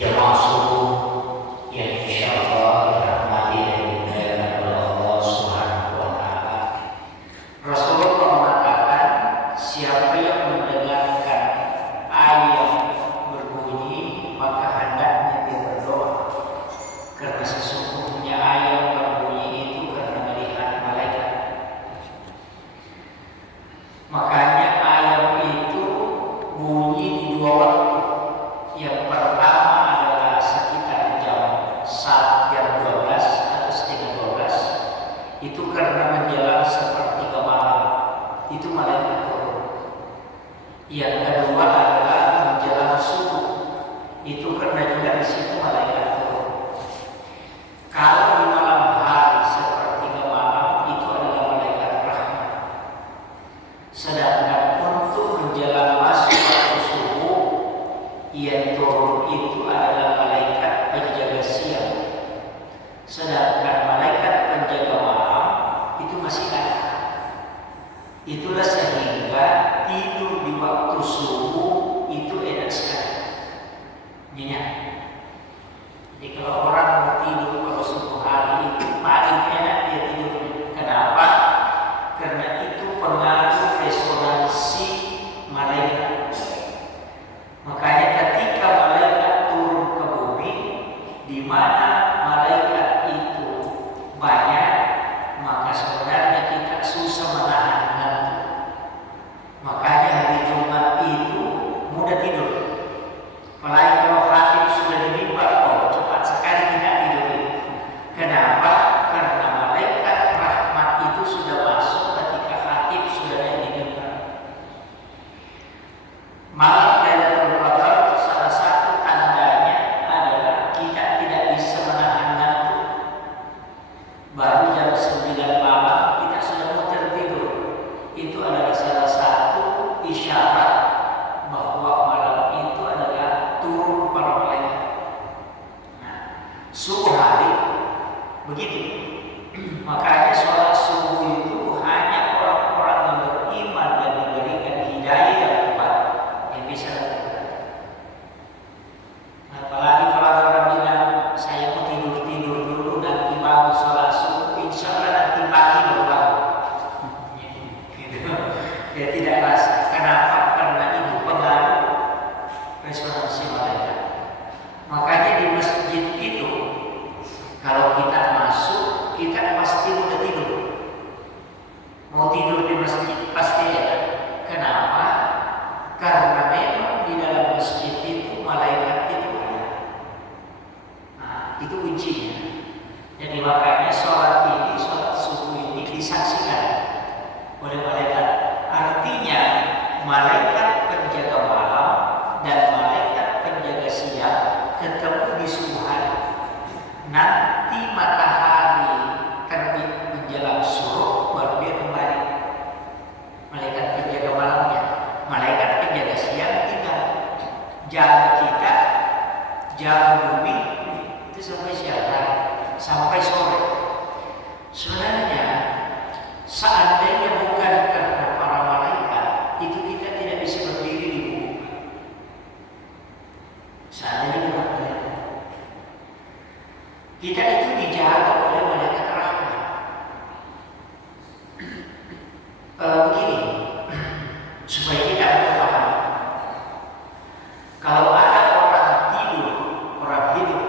Jamaah subuh yang insya Allah dirahmati dan dimuliakan oleh Allah Subhanahu wa Ta'ala. Rasulullah mengatakan, siapa yang mendengarkan ayat berbunyi maka hendaknya dia berdoa, karena sesungguhnya ayat berbunyi itu karena melihat malaikat. Makanya ayat itu bunyi di dua waktu. Yang pertama adalah sekitar jam 12 atau setengah 12. Itu karena menjelang sepertiga malam. Itu malaikat turun. Yang kedua adalah menjelang subuh. Itu karena juga di situ malaikat turun. Kalau di malam hari sepertiga malam itu adalah malaikat rahmat. Sedangkan untuk menjelang masuk waktu subuh yang turun itu adalah malaikat penjaga siang. Sedangkan malaikat penjaga malam itu masih ada. Itulah sehingga tidur di waktu subuh itu enak sekali, nyenyak. Jadi kalau orang mau tidur kalau subuh hari itu paling enak dia tidurnya. Kenapa? Karena itu pengaruh resonansi malaikat. Makanya ketika malaikat turun ke bumi, di mana malaikat itu banyak, maka sebenarnya kita susah menahan ngantuk. Makanya hari Jumat itu mudah tidur. Apalagi kalau khatib sudah di mimbar, cepat sekali kita tidur itu. Kenapa? Karena malaikat rahmat itu sudah masuk ketika khatib sudah naik di mimbar. Malam Lailatul Qadar salah satu tandanya adalah kita tidak bisa menahan ngantuk. Baru jam 9 malam kita sudah mau tertidur. Itu adalah salah satu isyarat bahwa malam itu adalah turun para malaikat. Nah, subuh hari begitu. Makanya sholat subuh itu hanya orang-orang yang beriman dan diberikan hidayah yang kuat yang bisa lakukan. Apalagi kalau orang bilang saya mau tidur dulu nanti bangun sholat subuh, insya Allah nanti pagi baru bangun. Gitu. Dia tidak rasa. Kenapa? Karena itu pengaruh resonansi malaikat. Makanya di masjid itu kalau kita masuk, kita pasti udah tidur. Mau tidur di masjid pasti ya. Kenapa? Karena memang di dalam masjid itu malaikat itu ada. Nah, itu kuncinya. Jadi makanya sholat subuh ini disaksikan oleh malaikat. Artinya malaikat penjaga malam dan malaikat penjaga siang ketemu di subuh hari. Nanti matahari terbit menjelang surut baru dia kembali. Malaikat penjaga malamnya, malaikat penjaga siang tinggal jaga kita, jaga bumi itu sampai siang hari, sampai sore. Sebenarnya seandainya bukan karena para malaikat, itu kita tidak bisa berdiri di bumi. Seandainya bukan malaikat, kita itu dijaga oleh malaikat rahmat. Begini, supaya kita bisa paham. Kalau ada orang hidup,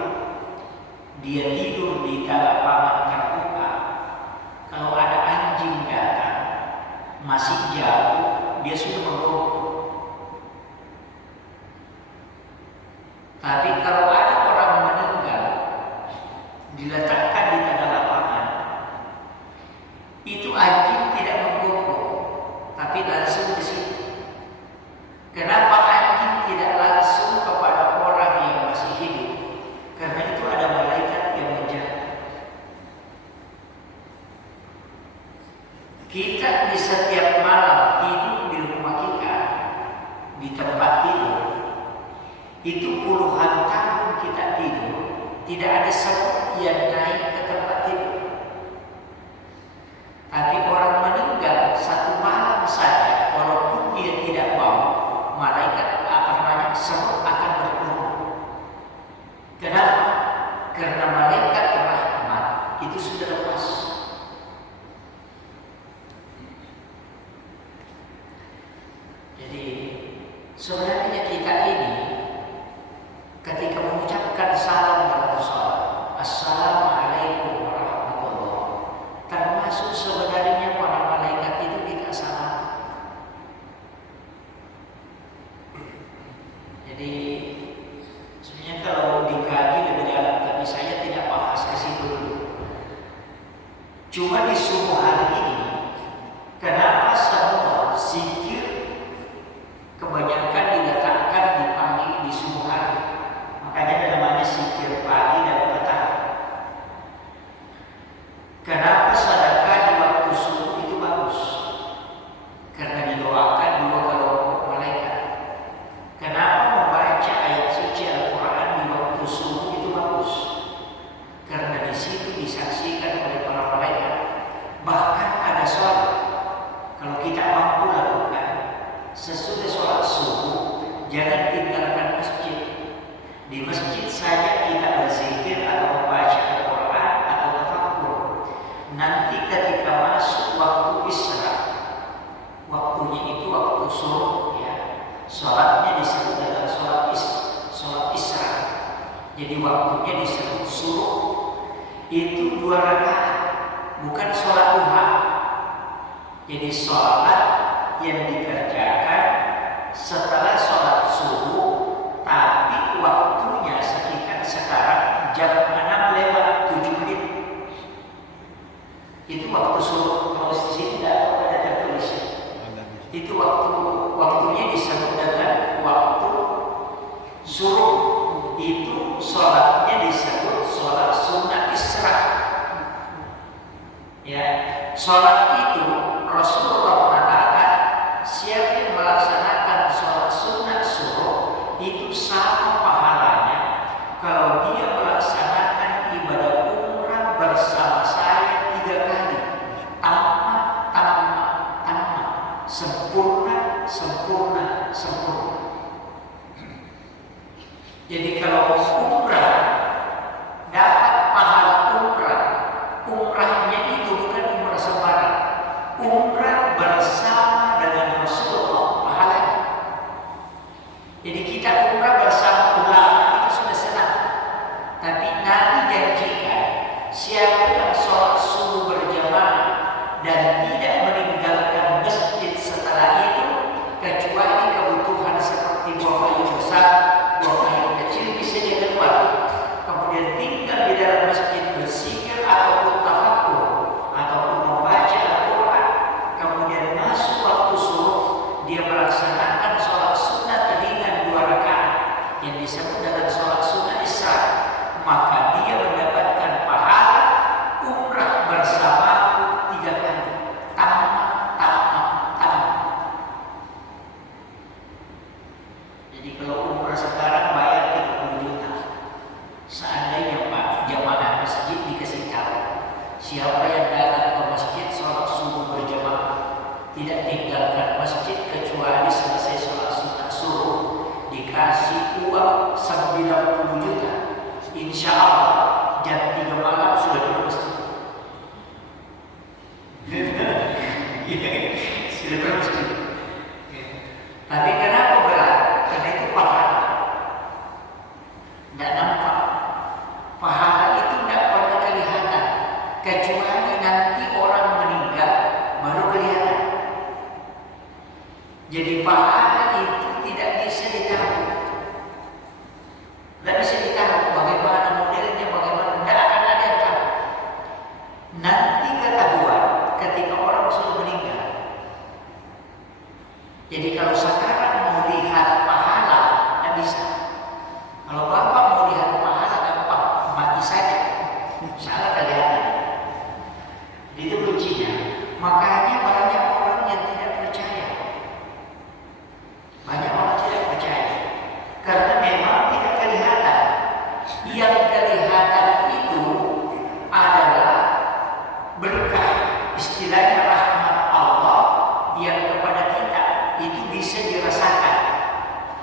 dia tidur di lapangan terbuka. Kalau ada anjing datang, masih jauh, dia sudah menggonggong. Tapi kalau ada orang meninggal, diletakkan di tengah lapangan, itu anjing tidak menggonggong, tapi langsung ke situ. Kenapa anjing tidak langsung kepada orang yang masih hidup? Karena itu ada malaikat yang menjaga. Kita di setiap malam tidur di rumah kita, di tempat tidur, itu puluhan tahun kita tidur, tidak ada semut yang naik ke tempat tidur. Tapi orang meninggal satu malam saja, walaupun dia tidak mau, malaikat semut akan berkurung. Di masjid saja kita berzikir atau membaca Al-Quran atau tafakkur. Nanti ketika masuk waktu isra, waktunya itu waktu suruh ya. Sholatnya disebut dengan sholat isra. Jadi waktunya disebut suruh. Itu 2 rakaat, bukan sholat duha. Jadi sholat yang dikerjakan setelah sholat subuh, tapi waktunya sekarang jam 6 lewat 7 menit. Itu waktu suruh. Kalau di sini tidak ada tertulis. Itu waktunya disebut dengan waktu suruh. Itu sholatnya disebut sholat sunnah isra. Ya, sholat itu Rasulullah mengatakan, siapa yang melaksanakan sholat sunnah suruh itu sama pahalanya kalau dia melaksanakan ibadah umrah bersama saya 3 kali. Tamat, sempurna. Jadi kalau umrah dapat pahala umrahnya itu bukan umrah sembarang, umrah bersama dengan Rasulullah pahalanya. Jadi kita umrah bersama ulama itu sudah senang. Tapi Nabi janjikan siapa yang sholat subuh berjamaah dan tidak meninggalkan masjid setelah itu kecuali kebutuhan seperti buang air besar, buang air kecil bisa dia keluar, kemudian tinggal di dalam masjid berzikir ataupun tafakkur ataupun membaca Al-Quran, kemudian masuk waktu subuh dia melaksanakan sholat sunat ringan 2 rakaat yang disebut dengan sholat sunnah isra, maka dia mendapatkan pahala umrah bersamaku 3 kali. Tamat. Jadi kalau umrah sekarang bayar 30 juta. Seandainya Pak jamaah masjid dikasih tahu, siapa yang datang ke masjid sholat subuh berjamaah tidak tinggalkan masjid kecuali selesai sholat sunat subuh, dikasih uang 90 juta. Insya Allah jam 3 malam sudah di masjid. Sudah di masjid. Tapi kenapa berat? Karena itu pahala. Tidak nampak. Pahala itu tidak pernah kelihatan kecuali nanti orang meninggal baru kelihatan. Jadi pahala itu tidak bisa ditahu. Tidak bisa ditahu bagaimana modelnya, bagaimana, tidak akan ada yang tahu. Nanti ketahuan ketika orang sudah meninggal. Jadi kalau sekarang mau lihat pahala, tidak bisa. Kalau Bapak mau lihat pahala, gampang, mati saja. Salah kelihatan. Itu kuncinya. Makanya banyak orang yang tidak percaya. Banyak orang tidak percaya. Karena memang tidak kelihatan. Yang kelihatan itu adalah berkah, istilahnya rahmat Allah yang kepada kita itu bisa dirasakan.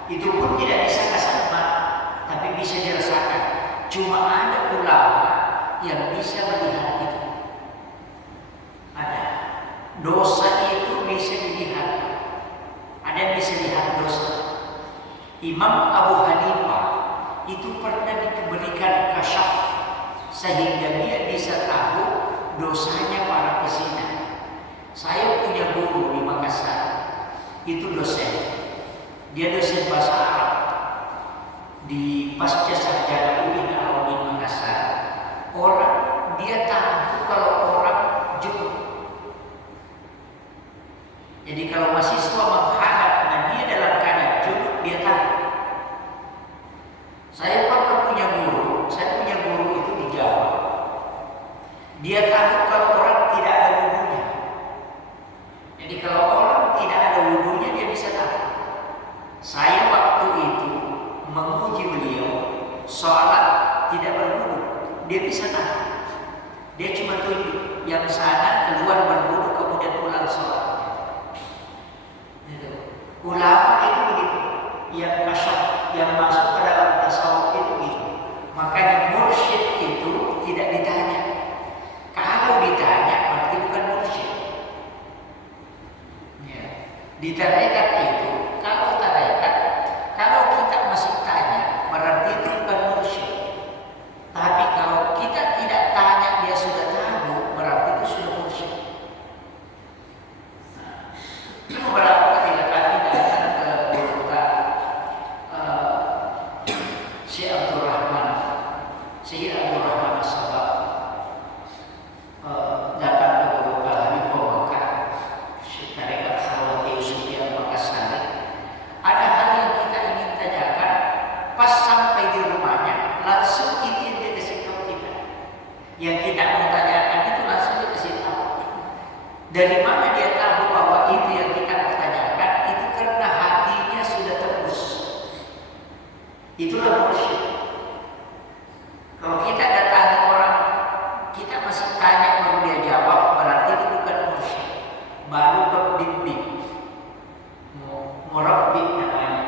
Itu pun tidak bisa kasat mata, tapi bisa dirasakan. Cuma ada ulama yang bisa melihat itu. Ada. Dosa itu bisa dilihat. Ada yang bisa lihat dosa. Imam Abu Hanifah itu pernah diberikan kasyaf sehingga dia bisa tahu dosanya para pezina. Saya punya guru di Makassar, itu dosen. Dia dosen bahasa Arab di Pasca Sarjana UIN Al-Umin Makassar. Dia tahu kalau orang junub. Jadi kalau mahasiswa menghadap dan dia dalam keadaan junub, dia tahu. Saya pernah punya guru itu di Jawa. Dia tahu kalau orang tidak ada wudunya. Jadi kalau orang tidak ada wudunya, dia bisa tahu. Saya waktu itu menguji beliau sholat tidak berwudu, dia bisa tahu. Dia cuma tunjuk yang sana keluar berwudu kemudian pulang sholat. Ulama itu begitu, yang kasyaf, yang masuk ke dalam tasawuf itu Syekh Abdul Rahman As-Sabah datang ke beberapa hari ke Makkah, tarekat Khalwati Yusufiyah Makassar. Ada hal yang kita ingin tanyakan, pas sampai di rumahnya langsung itu yang dia kasih tahu kita. Yang kita mau tanyakan itu langsung dia kasih tahu. Dari mana dia tahu bahwa itu yang kita mau tanyakan? Itu karena hatinya sudah tebus. Itulah mursyid. Kalau kita datangi orang, kita masih tanya baru dia jawab, berarti itu bukan mursyid, baru pembimbing, murabbi namanya,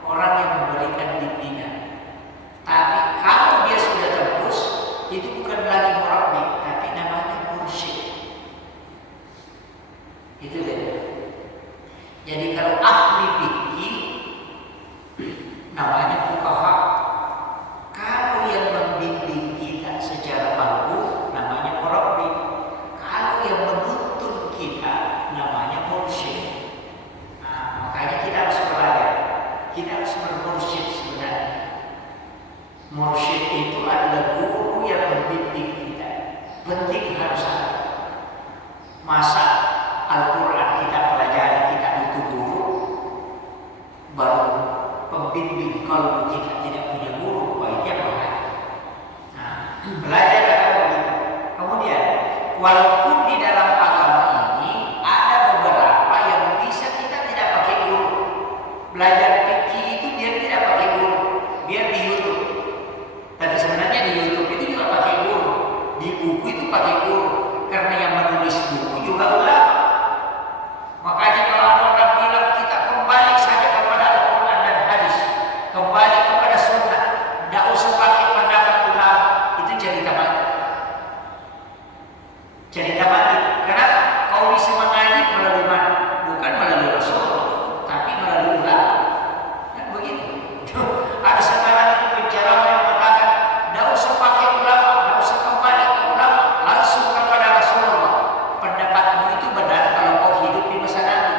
orang yang memberikan bimbingan. Tapi kalau dia sudah tebus, itu bukan lagi murabbi, tapi namanya mursyid. Itu dia. Jadi kalau ahli fikih namanya fuqaha. Kalau yang membimbing kita secara qalbu namanya murabbi. Kalau yang menuntun kita namanya mursyid. Nah, makanya kita harus belajar. Kita harus bermursyid sebenarnya. Mursyid itu adalah guru yang membimbing kita. Penting harus ada. Masa Al-Quran kita pelajari, kita butuh guru, baru pembimbing. Kalau kita tidak punya guru, baiknya bahaya. Nah, belajar akan begitu. Kemudian, walaupun di dalam agama ini ada beberapa yang bisa kita tidak pakai guru. Belajar fikih itu biar tidak pakai guru, biar di YouTube. Tapi sebenarnya di YouTube itu juga pakai guru, di buku itu pakai guru, karena yang menulis buku juga ulama. Makanya kalau ada orang bilang kita kembali saja kepada Al-Quran dan hadis, kembali kepada sunnah, tidak usah pakai pendapat ulama, itu cerita mati. Cerita mati. Kenapa? Kau bisa mengaji melalui mana? Bukan melalui Rasulullah, tapi melalui ulama. Dan begitu. Ada sekarang itu penjarawan yang mengatakan, tidak usah pakai ulama, tidak usah kembali ke ulama, langsung kepada Rasulullah. Pendapatmu itu benar kalau kau hidup di masa Nabi.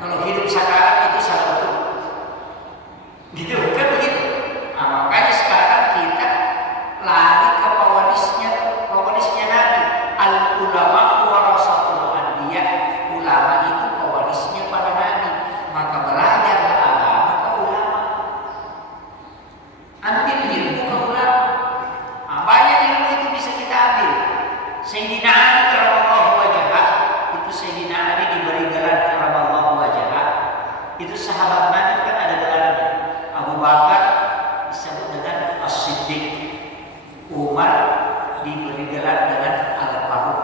Kalau hidup sekarang itu salah betul. Gitu kan begitu. Nah, makanya sekarang kita lari ke pewarisnya Nabi. Al ulama warasatul anbiya. Ulama itu pewarisnya para nabi. Maka belajarlah agama ke ulama. Ambil ilmu ke ulama. Nah, banyak ilmu itu bisa kita ambil. Sayyidina Ali karramallahu wajhah, itu Sayyidina Ali diberi gelar karramallahu wajhah. Itu sahabat Nabi kan ada gelarnya. Abu Bakar disebut dengan As-Siddiq. Umar diberi gelar dengan Al-Faruq.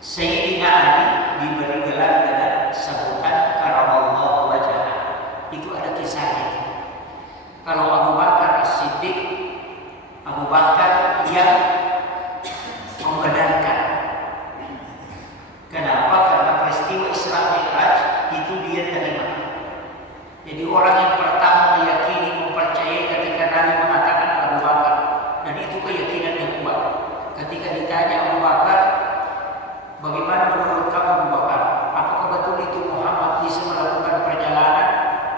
Sayyidina Ali diberi gelar dengan sebutan karramallahu wajhah. Itu ada kisahnya. Kalau Abu Bakar As-Siddiq, Abu Bakar yang membenarkan. Kenapa? Karena peristiwa Isra Mi'raj itu dia terima. Jadi orang yang pertama meyakini, mempercayai ketika Nabi mengatakan Abu Bakar, dan itu keyakinan yang kuat. Ketika ditanya Abu Bakar, bagaimana menurut kamu Abu Bakar? Apakah betul itu Muhammad bisa melakukan perjalanan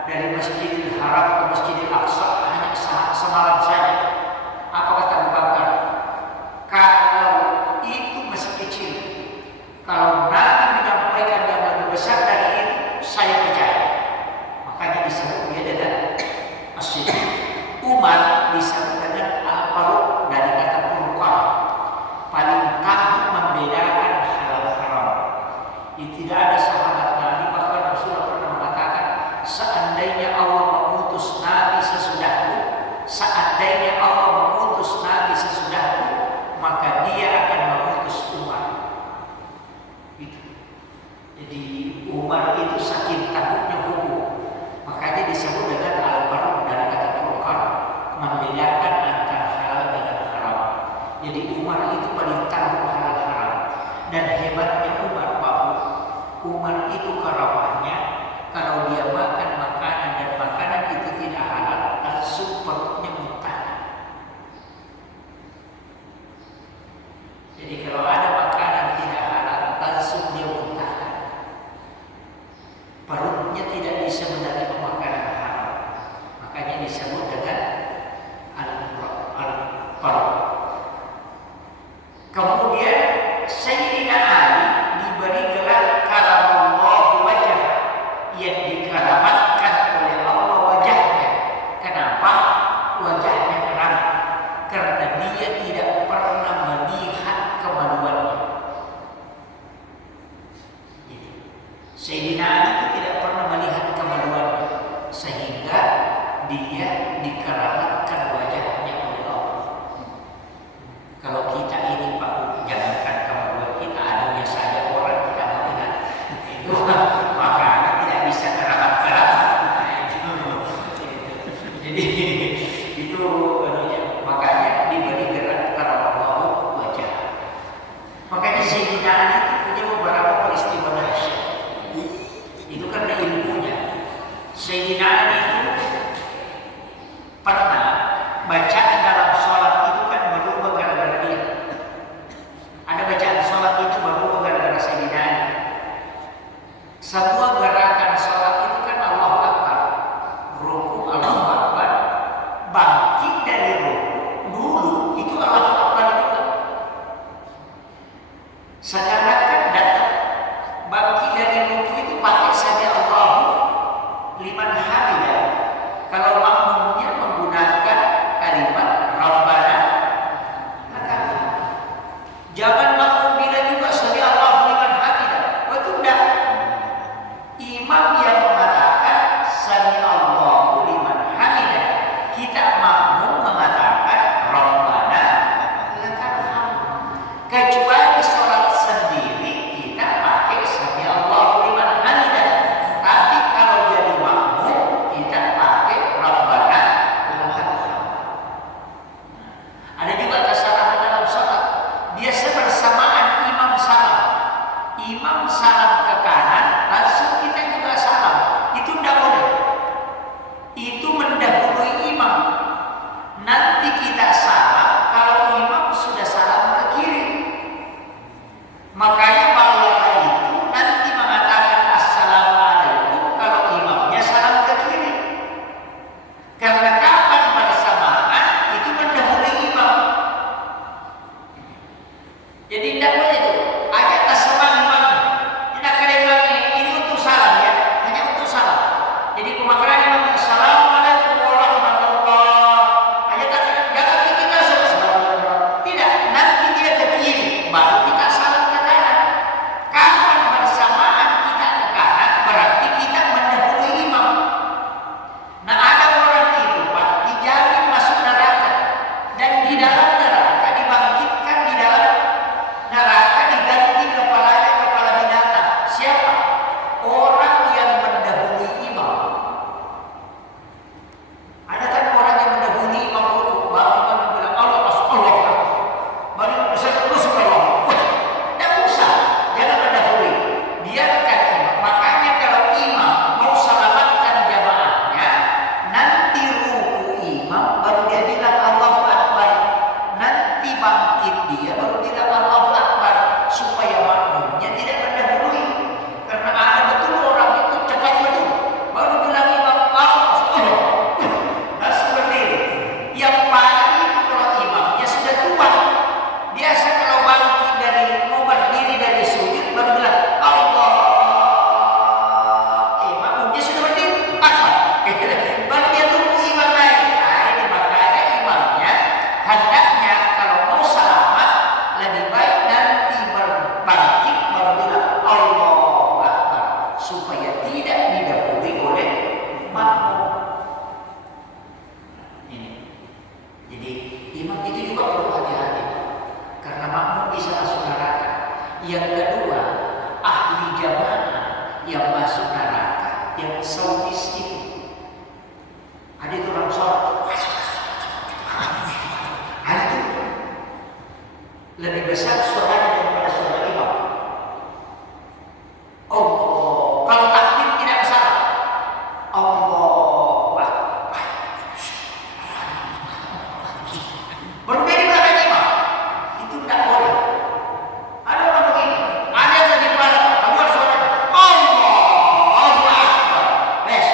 dari Masjidil Haram ke Masjidil Aqsa hanya semalam saja? Apa kata Abu Bakar? Kalau itu masih kecil, kalau Nabi menyampaikan yang lebih besar dari itu, saya percaya. Makanya disebut dia dengan As-Siddiq. Umar disebut dengan Al-Faruq dari kata Furqan, paling tahu membedakan halal haram. Tidak ada sahabat Nabi, bahkan Rasulullah pernah mengatakan, seandainya Allah mengutus Nabi sesudahku, seandainya Allah mengutus Nabi sesudahku, maka dia akan mengutus Umar. Gitu. Jadi Umar itu saking takutnya hukum, makanya disebut dengan Al-Faruq dari kata Furqan, membedakan antara halal dengan haram. Jadi Umar itu paling tahu halal haram. Dan hebatnya Umar, bahwa Umar itu karawahnya, kalau dia makan makanan dan makanan itu tidak halal, langsung perutnya muntah. Jadi kalau ada makanan tidak halal, langsung dia muntah. Perutnya tidak bisa menerima makanan haram. Makanya disebut dengan al karena dia tidak pernah melihat kemaluannya. Sayyidina Ali itu tidak pernah melihat kemaluannya, sehingga dia dikeramatkan wajahnya oleh Allah. Kalau kita ini Pak, jangankan kemaluan kita, adanya saja orang kita melihat itu, makanya tidak bisa keramat-keramat. Jadi itu makanya diberi gerak keramat wajah. Makanya Sayyidina Ali itu punya beberapa peristiwa dahsyat. Itu karena ilmunya. Sayyidina Ali itu pernah bacaan dalam sholat itu kan berubah gara-gara dia. Ada bacaan sholat itu berubah gara-gara Sayyidina Ali. Semua gerakan sholat itu kan Allahu Akbar, ruku Allahu Akbar, bangkit dari ruku dulu itu Allahu Akbar juga. Sekarang kan datang bangkit dari ruku itu pakai saja Allahu liman hamidah. Kalau makmumnya menggunakan kalimat Rabbana lakal hamd. Jangan makmum bila juga saja Allahu liman hamidah. Itu enggak. Imam yang mengatakan sami Allahu liman hamidah, kita makmum mengatakan Rabbana lakal hamd. Kecuali sholat sendiri kita pakai sami Allahu liman hamidah. Tapi kalau jadi makmum kita pakai Rabbana lakal hamd. Ada juga kesalahan dalam sholat. Biasa bersamaan imam salam. Imam salam ke kanan, langsung kita juga salam. Itu tidak boleh. Itu mendahului imam. Nanti kita salam kalau imam sudah salam ke kiri. Makanya bahwa itu nanti mengatakan assalamualaikum kalau imamnya salam ke kiri. Karena kapan bersamaan itu mendahului imam. Jadi tidak boleh itu. Ayat tasawuf imam. Tidak kena imam ini untuk salam ya, hanya untuk salam. Jadi pemakaran imam assalamualaikum warahmatullah. Ayat tak kena jangan kita salam. Tidak, nanti dia ke kiri baru kita salam ke kanan. Kapan bersamaan kita ke kanan berarti kita mendahului imam. Nah ada orang itu Pak dijamin masuk neraka dan di dalam neraka dibangkitkan di dalam neraka diganti kepalanya kepala binatang. Siapa? Orang yang mendahului imam. Ada kan orang yang mendahului imam rukuk, baru imam bilang Allah baru besar masuk Allah. Tidak usah, jangan mendahului. Biarkan imam. Makanya kalau imam mau selamatkan jamaahnya, nanti ruku imam baru dia bilang Allahu Akbar. Nanti bangkit dia baru bilang Allahu Akbar supaya makmumnya tidak mendahului. Karena ada betul orang itu cepat betul. Baru bilang imam Allah. Langsung berdiri. Yang paling itu kalau imamnya sudah tua. Biasa kalau bangkit dari mau berdiri dari sujud baru bilang Allah. Makmumnya sudah berdiri. Akbar. Baru dia tunggu imam naik. Nah ini makanya imamnya hendaknya kalau mau selamat lebih baik nanti berbangkit baru bilang Allahu Akbar supaya tidak didahului oleh makmum. Ini. Jadi imam itu juga perlu hati-hati karena makmum bisa masuk neraka. Yang kedua, ahli jamaah yang masuk neraka yang saudis itu. Ada itu orang sholat. Ada itu lebih besar suaranya daripada suara imam. Allah, kalau takbir tidak masalah. Allah, berbeda dengan imam. Itu tidak boleh. Ada orang begini, ada yang lebih parah. Keluar suara Allahu Akbar. Bes,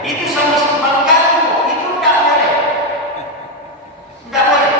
itu sama mengganggu. Itu tidak boleh. Tidak boleh.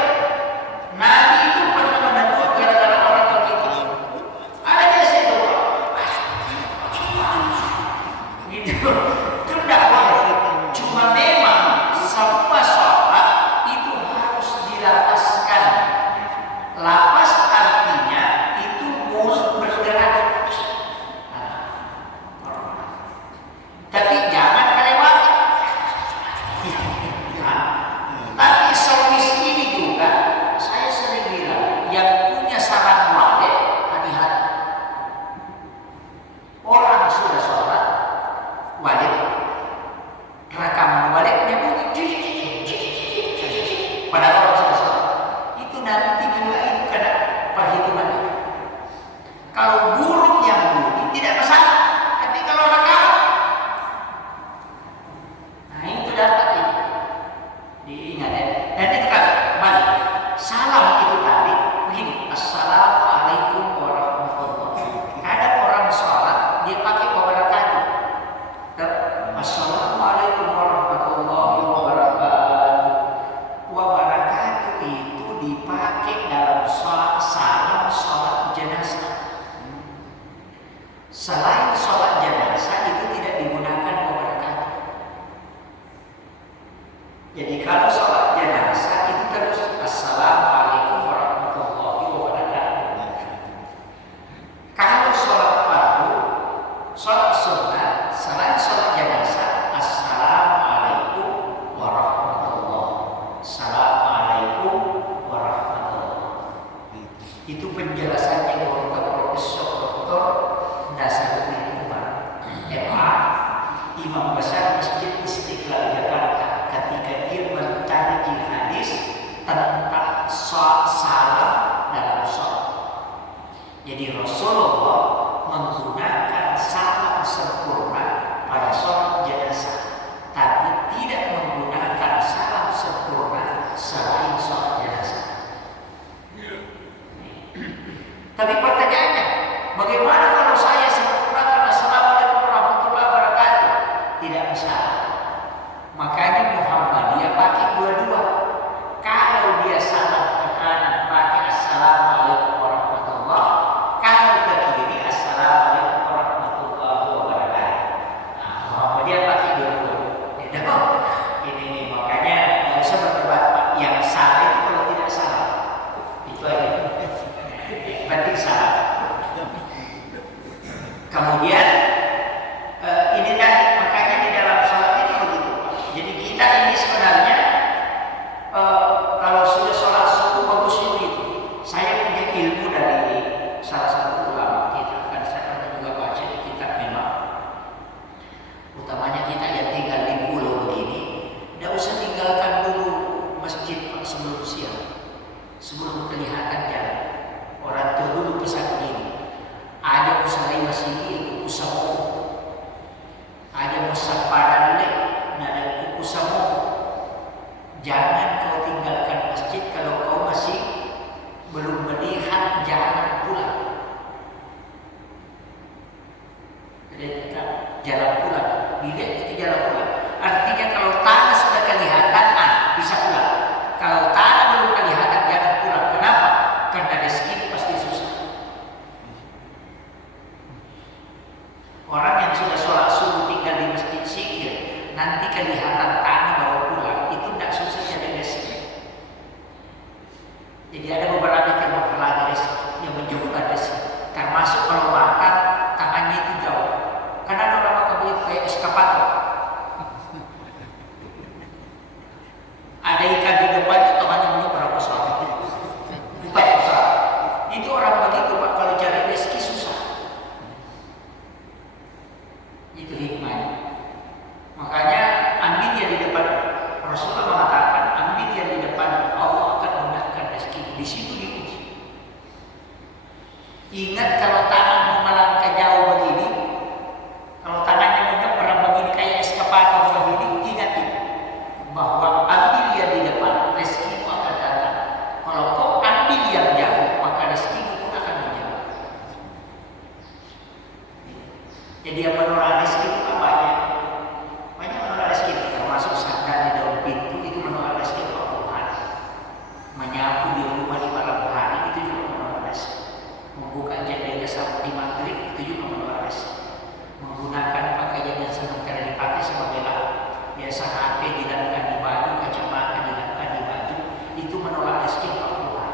Jadi kalau sholat jenazah itu terus assalamualaikum warahmatullahi wabarakatuh. Kalau sholat fardu, sholat sunnah, selain sholat jenazah, assalamualaikum warahmatullahi. Assalamualaikum warahmatullahi. Itu penjelasannya Dr. Profesor Dr. Nasaruddin Umar, MA, Imam Besar Masjid Istiqlal Jakarta, ketika dia mentarjih hadis tentang salam dalam sholat. Jadi Rasulullah menggunakan salam sempurna pada sholat jenazah, tapi tidak menggunakan salam sempurna selain sholat jenazah. Tapi pertanyaannya, bagaimana kalau saya sempurnakan assalamualaikum warahmatullahi wabarakatuh? Tidak bisa. Makanya Muhammadiyah pakai dua-dua. Kalau dia salam ke kanan pakai assalamualaikum warahmatullahi, kalau ke kiri assalamualaikum warahmatullahi wabarakatuh. Nah, Muhammadiyah pakai dua-dua. Ini makanya nggak usah berdebat yang salah itu kalau tidak salah. Itu aja. Penting salah. Kemudian ini tadi makanya di dalam sholat ini begitu. Jadi kita ini sebenarnya kalau sudah sholat subuh bagusnya begitu. Saya punya ilmu dari salah satu ulama kita, kan saya pernah juga baca di kitab memang. Utamanya kita yang tinggal di pulau begini, tidak usah tinggalkan dulu masjid sebelum siang, sebelum kelihatan jalan. Orang tua dulu pesan begini, ada usaha masih itu usaha, ada usaha padan lek, ada usaha. Jangan kau tinggalkan masjid kalau kau masih belum melihat jalan pulang. Jadi kita jalan pulang, dilihat itu jalan pulang. Artinya kalau tanah sudah kelihatan, bisa pulang. Kalau tanah belum kelihatan, jangan pulang. Kenapa? Karena rezeki pasti susah. Orang yang sudah sholat subuh tinggal di masjid zikir, nanti kelihatan tanah baru pulang, itu tidak susah jadi rezeki. Jadi ada beberapa yang mempelajari yang menjauhkan rezeki, termasuk kalau makan tangannya itu jauh. Karena ada orang makan begitu kayak eskapator. Ada ikan di depannya, tangannya belum berapa saat. Itu orang begitu Pak, kalau cari rezeki susah. Itu hikmahnya. Makanya ambil dia di depan. Rasulullah mengatakan ambil dia di depan, Allah akan mudahkan rezeki. Di situ diuji. Ingat kalau tangan mau melangkah jauh begini, kalau tangannya menyeberang begini kayak eskapator begini, ingat itu bahwa ambil dia di depan, rezeki akan datang. Kalau kau ambil yang jauh, maka rezeki pun akan menjauh. Jadi yang menolak rezeki itu banyak menolak rezeki, termasuk sadar di dalam pintu itu menolak rezeki Tuhan. Menyapu di rumah di malam hari itu juga menolak rezeki. Membuka jendela sampai maghrib itu juga menolak rezeki. Menggunakan pakaian yang sementara dipakai sebagai lauk, biasa HP diletakkan di baju, kacamata diletakkan di baju, itu menolak rezeki Tuhan.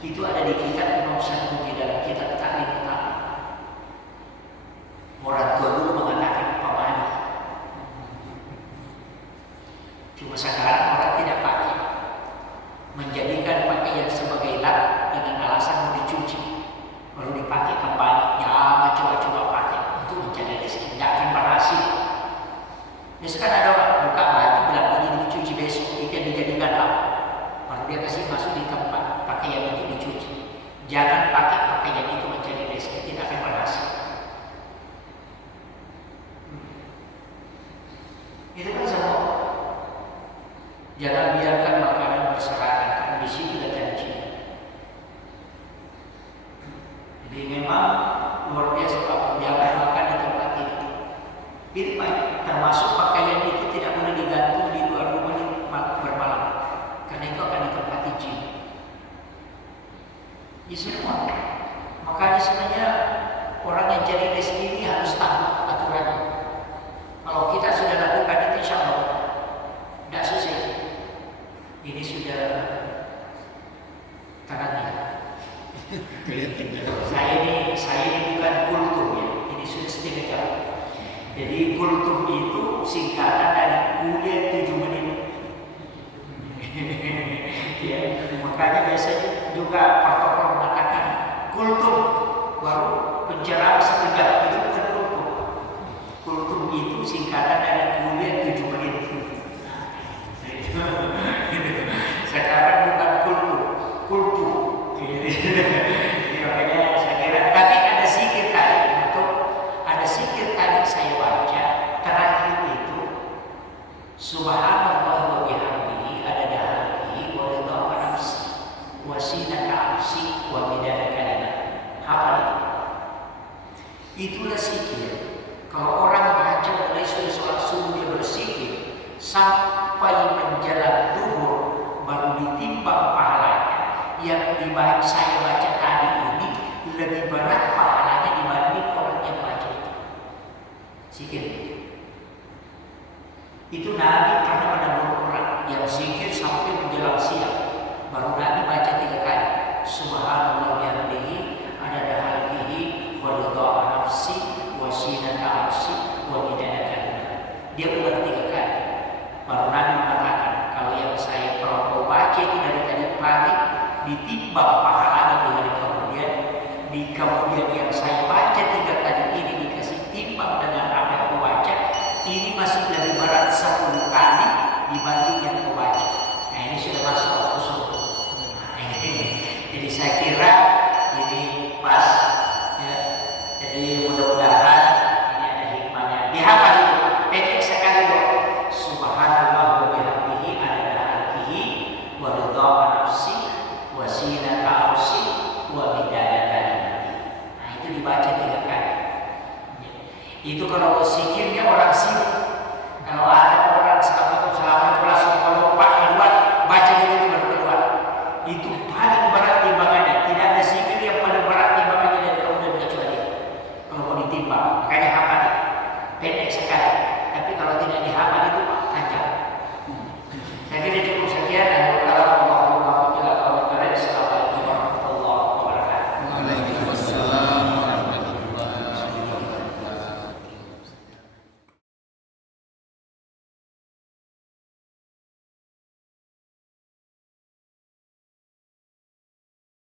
Itu ada di kitab Imam Syafi'i dalam kitab Ta'lim Utama. Orang tua dulu mengatakan pamani. Cuma sekarang orang tidak pakai, menjadikan pakaian sebagai lap dengan alasan mau dicuci, baru dipakai kembali. Jangan coba-coba pakai untuk mencari rezeki, tidak akan berhasil. Misalkan ada orang buka baju bilang ini dicuci besok, itu yang dijadikan lap, baru dia kasih masuk di tempat pakaian itu dicuci. Jangan pakai pakaian itu mencari rezeki, tidak akan berhasil. Itu kan semua. Jangan biarkan makanan berserakan, karena di situ ada janji. Jadi memang luar biasa Pak, jangan makan di tempat itu. Itu Pak, termasuk pakaian itu tidak boleh digantung di luar rumah bermalam, karena itu akan ditempati jin. Ya semua. Makanya sebenarnya orang yang cari rezeki ini harus tahu aturannya. Kalau kita sudah lakukan itu insya Allah tidak susah. Subhanallah wa bihamdihi adada halqihi wa ridha nafsi wa zinata arsi wa midada kalimat. Hafal itu. Itulah zikir. Kalau orang baca mulai sholat subuh dia berzikir sampai menjelang duhur baru ditimbang pahalanya. Yang saya baca tadi ini lebih berat pahalanya dibanding orang yang baca itu. Zikir. Itu Nabi pernah menegur orang yang zikir sampai menjelang siang. Baru Nabi baca 3 kali. Subhanallah bihamdihi adada halqihi wa ridha nafsi wa zinata arsy wa midada kalimat. Dia ulang 3 kali. Baru Nabi mengatakan, kalau yang saya kalau kau baca itu dari tadi pagi ditimbang pahala